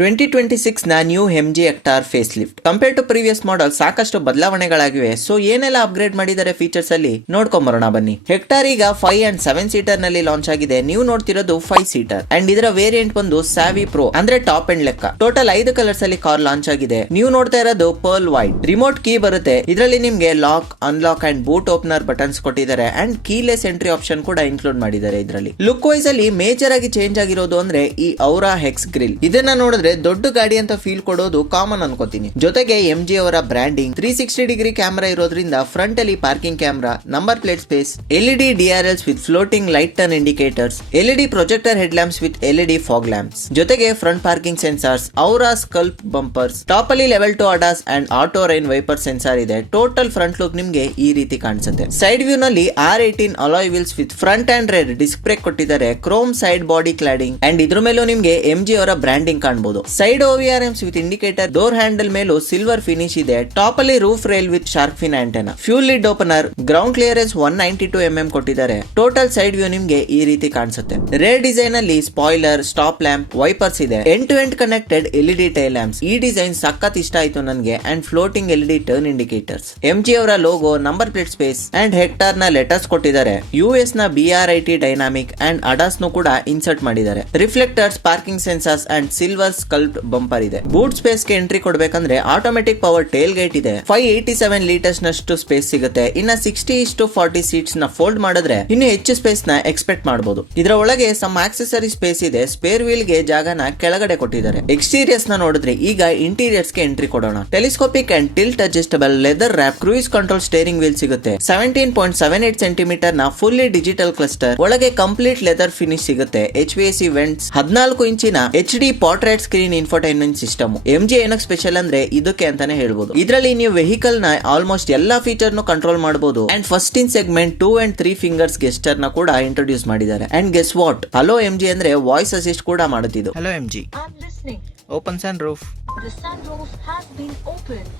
2026 ನ new MG Hector face lift compare to previous model ಸಾಕಷ್ಟು ಬದಲಾವಣೆಗಳಾಗಿವೆ. ಸೊ ಏನೆಲ್ಲ ಅಪ್ಗ್ರೇಡ್ ಮಾಡಿದ್ದಾರೆ ಫೀಚರ್ಸ್ ಅಲ್ಲಿ ನೋಡ್ಕೊಂಬರೋಣ ಬನ್ನಿ. ಹೆಕ್ಟಾರ್ ಈಗ 5 and 7 ಸೀಟರ್ ನಲ್ಲಿ ಲಾಂಚ್ ಆಗಿದೆ. ನೀವು ನೋಡ್ತಿರೋದು 5 ಸೀಟರ್ ಅಂಡ್ ಇದರ ವೇರಿಯಂಟ್ ಬಂದು ಸಾವಿ ಪ್ರೋ ಅಂದ್ರೆ ಟಾಪ್ ಅಂಡ್ ಲೆಕ್ಕ. ಟೋಟಲ್ 5 ಕಲರ್ಸ್ ಅಲ್ಲಿ ಕಾರ್ ಲಾಂಚ್ ಆಗಿದೆ. ನೀವು ನೋಡ್ತಾ ಇರೋದು ಪರ್ಲ್ ವೈಟ್. ರಿಮೋಟ್ ಕೀ ಬರುತ್ತೆ. ಇದರಲ್ಲಿ ನಿಮ್ಗೆ lock, unlock and boot opener buttons ಕೊಟ್ಟಿದ್ದಾರೆ ಅಂಡ್ ಕೀಲೆಸ್ ಎಂಟ್ರಿ ಆಪ್ಷನ್ ಕೂಡ ಇನ್ಕ್ಲೂಡ್ ಮಾಡಿದ್ದಾರೆ. ಇದರಲ್ಲಿ ಲುಕ್ ವೈಸ್ ಅಲ್ಲಿ ಮೇಜರ್ ಆಗಿ ಚೇಂಜ್ ಆಗಿರೋದು ಅಂದ್ರೆ ಈ ಔರಾ ಹೆಕ್ಸ್ ಗ್ರಿಲ್. ಇದನ್ನ ನೋಡಿದ್ರೆ ದೊಡ್ಡ ಗಾಡಿ ಅಂತ ಫೀಲ್ ಕೊಡೋದು ಕಾಮನ್ ಅನ್ಕೋತೀನಿ. ಜೊತೆಗೆ MG ಅವರ ಬ್ರಾಂಡಿಂಗ್ 360 ಡಿಗ್ರಿ ಕ್ಯಾಮೆರಾ ಇರೋದ್ರಿಂದ ಫ್ರಂಟ್ ಅಲ್ಲಿ parking camera, number plate space, LED DRLs with floating light turn indicators, LED projector head lamps with LED fog lamps, ಜೊತೆಗೆ front parking sensors, aura sculpt bumpers, top ಅಲ್ಲಿ level 2 ADAS and auto rain wiper sensor ಇದೆ. Total front look ನಿಮ್ಗೆ ಈ ರೀತಿ ಕಾಣಿಸುತ್ತೆ. Side view ನಲ್ಲಿ R18 alloy wheels with front and rear disc brake ಕೊಟ್ಟಿದ್ದಾರೆ. Chrome side body cladding and ಇದ್ರ ಮೇಲೂ ನಿಮ್ಗೆ MG ಅವರ ಬ್ರಾಂಡಿಂಗ್ ಕಾಣಬಹುದು. Side OVRMs with indicator, door handle ಮೇಲೂ ಸಿಲ್ವರ್ ಫಿನಿಶ್ ಇದೆ. ಟಾಪ್ ಅಲ್ಲಿ roof rail with shark fin antenna, fuel lid opener, ground clearance 192 mm ಕೊಟ್ಟಿದ್ದಾರೆ. ಟೋಟಲ್ ಸೈಡ್ ವ್ಯೂ ನಿಮ್ಗೆ ಈ ರೀತಿ ಕಾಣಿಸುತ್ತೆ. ರೇರ್ ಡಿಸೈನ್ ಅಲ್ಲಿ ಸ್ಪಾಯ್ಲರ್, ಸ್ಟಾಪ್ ಲ್ಯಾಂಪ್, ವೈಪರ್ಸ್ ಇದೆ. End to end connected LED tail lamps. ಈ ಡಿಸೈನ್ ಸಖತ್ ಇಷ್ಟ ಆಯ್ತು ನನಗೆ. And floating LED turn indicators, MG ಅವರ logo, number plate space and Hector ನ ಲೆಟರ್ಸ್ ಕೊಟ್ಟಿದ್ದಾರೆ. US ನ BRIT ಡೈನಾಮಿಕ್ ಅಂಡ್ ADAS ನು ಕೂಡ ಇನ್ಸರ್ಟ್ ಮಾಡಿದ್ದಾರೆ. Reflectors, parking sensors and silver sculpt bumper ಇದೆ. ಬೂಟ್ ಸ್ಪೇಸ್ ಗೆ ಎಂಟ್ರಿ ಕೊಡಬೇಕಂದ್ರೆ ಆಟೋಮೆಟಿಕ್ ಪವರ್ ಟೇಲ್ ಗೇಟ್ ಇದೆ. 587 ಲೀಟರ್ಸ್ ನಷ್ಟು ಸ್ಪೇಸ್ ಸಿಗುತ್ತೆ. ಇನ್ನ 60:40 ಸೀಟ್ಸ್ ನ ಫೋಲ್ಡ್ ಮಾಡಿದ್ರೆ ಇನ್ನು ಹೆಚ್ಚು ಸ್ಪೇಸ್ ನ ಎಕ್ಸ್ಪೆಕ್ಟ್ ಮಾಡಬಹುದು. ಇದರ ಒಳಗೆ ಸಮ್ ಆಕ್ಸೆಸರಿ ಸ್ಪೇಸ್ ಇದೆ. ಸ್ಪೇರ್ ವೀಲ್ ಗೆ ಜಾಗನ ಕೆಳಗಡೆ ಕೊಟ್ಟಿದ್ದಾರೆ. ಎಕ್ಸ್ಟೀರಿಯರ್ಸ್ ನ ನೋಡಿದ್ರೆ ಈಗ ಇಂಟೀರಿಯರ್ಸ್ ಗೆ ಎಂಟ್ರಿ ಕೊಡೋಣ. Telescopic and tilt adjustable leather wrap cruise control steering wheel ಸಿಗುತ್ತೆ. 17.78 ಸೆಂಟಿಮೀಟರ್ ನ ಫುಲ್ಲಿ ಡಿಜಿಟಲ್ ಕ್ಲಸ್ಟರ್ ಒಳಗೆ ಕಂಪ್ಲೀಟ್ ಲೆದರ್ ಫಿನಿಶ್ ಸಿಗುತ್ತೆ. HVAC ವೆಂಟ್ಸ್, 14 ಇಂಚಿನ HD portrait screen infotainment system. MG ಏನಕ್ಕೆ ಸ್ಪೆಷಲ್ ಅಂದ್ರೆ ಇದಕ್ಕೆ ಅಂತಾನೆ ಹೇಳ್ಬೋದು. ಇದರಲ್ಲಿ ನೀವು ವೆಹಿಕಲ್ ನ ಆಲ್ಮೋಸ್ಟ್ ಎಲ್ಲಾ ಫೀಚರ್ ನು ಕಂಟ್ರೋಲ್ ಮಾಡಬಹುದು. And first in segment 2 and 3 fingers gesture ನ ಕೂಡ ಇಂಟ್ರೊಡ್ಯೂಸ್ ಮಾಡಿದ್ದಾರೆ. And guess what, hello MG ಅಂದ್ರೆ ವಾಯ್ಸ್ ಅಸಿಸ್ಟ್ ಕೂಡ ಮಾಡುತ್ತಿದ್ದು. Hello MG. I'm listening. Open sunroof. The sunroof has been opened.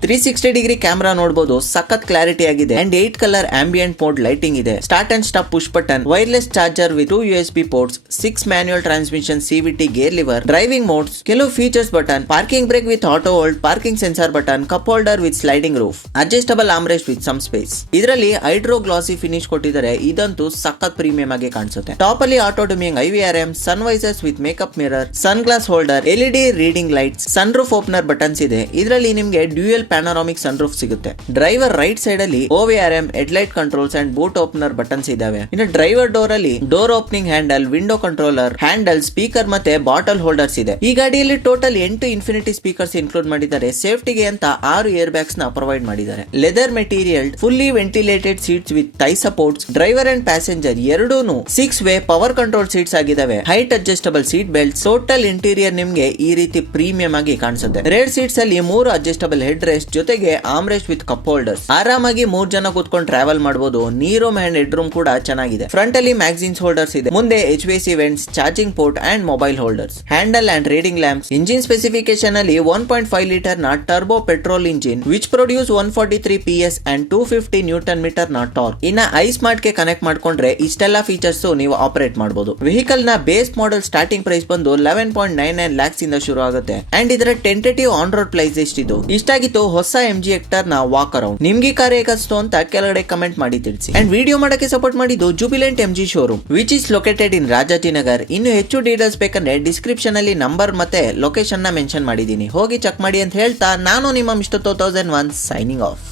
360 degree camera ನೋಡಬಹುದು. ಸಖತ್ ಕ್ಲಾರಿಟಿ ಆಗಿದೆ. And 8 colour ambient mode lighting ಇದೆ. Start and stop push button, wireless charger with 2 USB ports, 6 manual transmission, CVT gear lever, driving modes, ಕೆಲವು features button, parking brake with auto hold, parking sensor button, cup holder with sliding roof, adjustable armrest with some space. ಇದರಲ್ಲಿ hydro glossy finish ಕೊಟ್ಟಿದ್ದಾರೆ. ಇದಂತೂ ಸಖತ್ premium ಆಗಿ ಕಾಣಿಸುತ್ತೆ. Top ಅಲ್ಲಿ auto dimming IVRM, sun visors with makeup mirror, sun glass holder, LED reading lights, sun roof opener buttons ಇದೆ. ಇದರಲ್ಲಿ ನಿಮ್ಗೆ ಡ್ಯೂಯಲ್ ಪ್ಯಾನೋರಾಮಿಕ್ ಸನ್ ರೂಫ್ ಸಿಗುತ್ತೆ. ಡ್ರೈವರ್ ರೈಟ್ ಸೈಡ್ ಅಲ್ಲಿ OVRM, headlight controls and boot opener buttons ಇದಾವೆ. ಇನ್ನು driver door ಅಲ್ಲಿ door opening handle, window controller, handle, speaker ಮತ್ತೆ bottle holders ಇದೆ. ಈ ಗಾಡಿಯಲ್ಲಿ ಟೋಟಲ್ 8 ಇನ್ಫಿನಿಟಿ ಸ್ಪೀಕರ್ಸ್ ಇನ್ಕ್ಲೂಡ್ ಮಾಡಿದ್ದಾರೆ. ಸೇಫ್ಟಿಗೆ ಅಂತ 6 ಏರ್ ಬ್ಯಾಗ್ಸ್ ನ ಪ್ರೊವೈಡ್ ಮಾಡಿದ್ದಾರೆ. Leather material, fully ventilated seats with thigh supports. Driver and passenger ಎರಡೂನು 6 ವೇ ಪವರ್ ಕಂಟ್ರೋಲ್ ಸೀಟ್ಸ್ ಆಗಿದಾವೆ. Height adjustable seat belt. Total interior ನಿಮ್ಗೆ ಈ ರೀತಿ ಪ್ರೀಮಿಯಂ ಆಗಿ ಕಾಣಿಸುತ್ತೆ. ರೇರ್ ಸೀಟ್ಸ್ ಅಲ್ಲಿ 3 ಅಡ್ಜಸ್ಟಬಲ್ ಹೆಡ್ ರೆಸ್ಟ್ ಜೊತೆಗೆ ಆರ್ಮ್ರೆಸ್ಟ್ ವಿತ್ ಕಪ್ ಹೋಲ್ಡರ್ಸ್. ಆರಾಮಾಗಿ 3 ಜನ ಕೂತ್ಕೊಂಡು ಟ್ರಾವೆಲ್ ಮಾಡಬಹುದು. ನೀರ್ ರೂಮ್ ಅಂಡ್ ಹೆಡ್ ರೂಮ್ ಕೂಡ ಚೆನ್ನಾಗಿದೆ. ಫ್ರಂಟ್ ಅಲ್ಲಿ ಮ್ಯಾಗಝಿನ್ಸ್ ಹೋಲ್ಡರ್ಸ್ ಇದೆ. ಮುಂದೆ HVAC vents, charging port and mobile holders, handle and reading lamps. Engine specification ಅಲ್ಲಿ 1.5 ಲೀಟರ್ ನ turbo petrol engine which produce 143 PS and 250 newton metre ನ ಟಾರ್ಕ್. ಇನ್ನ iSmart ಗೆ ಕನೆಕ್ಟ್ ಮಾಡ್ಕೊಂಡ್ರೆ ಇಷ್ಟೆಲ್ಲಾ ಫೀಚರ್ಸ್ ನೀವು ಆಪರೇಟ್ ಮಾಡಬಹುದು. ವೆಹಿಕಲ್ ನ ಬೇಸ್ ಮಾಡೆಲ್ ಸ್ಟಾರ್ಟಿಂಗ್ ಪ್ರೈಸ್ ಬಂದು 11.99 lakhs ಇಂದ ಶುರು ಆಗುತ್ತೆ. ಅಂಡ್ ಇದರ ಟೆಂಟೇಟಿವ್ ಆನ್ ರೋಡ್ ಪ್ರೈಸ್ ಎಷ್ಟಿದ್ದು. ಇಷ್ಟಾಗಿತ್ತು ಹೊಸ MG ಹೆಕ್ಟಾರ್ ನ ವಾಕ್ ಅರೌಂಡ್. ನಿಮ್ಗೆ ಕಾರ್ ಹೇಗಸ್ತು ಅಂತ ಕೆಳಗಡೆ ಕಮೆಂಟ್ ಮಾಡಿ ತಿಳಿಸಿ. ಅಂಡ್ ವಿಡಿಯೋ ಮಾಡಕ್ಕೆ ಸಪೋರ್ಟ್ ಮಾಡಿದ್ದು Jubilant MG showroom which is located in Rajajinagar. ಇನ್ನು ಹೆಚ್ಚು ಡೀಟೇಲ್ಸ್ ಬೇಕಂದ್ರೆ ಡಿಸ್ಕ್ರಿಪ್ಷನ್ ಅಲ್ಲಿ ನಂಬರ್ ಮತ್ತೆ ಲೊಕೇಶನ್ ನ ಮೆನ್ಷನ್ ಮಾಡಿದೀನಿ. ಹೋಗಿ ಚೆಕ್ ಮಾಡಿ ಅಂತ ಹೇಳ್ತಾ ನಾನು ನಿಮ್ಮ ಮಿಸ್ಟರ್ 2001 ಸೈನಿಂಗ್ ಆಫ್.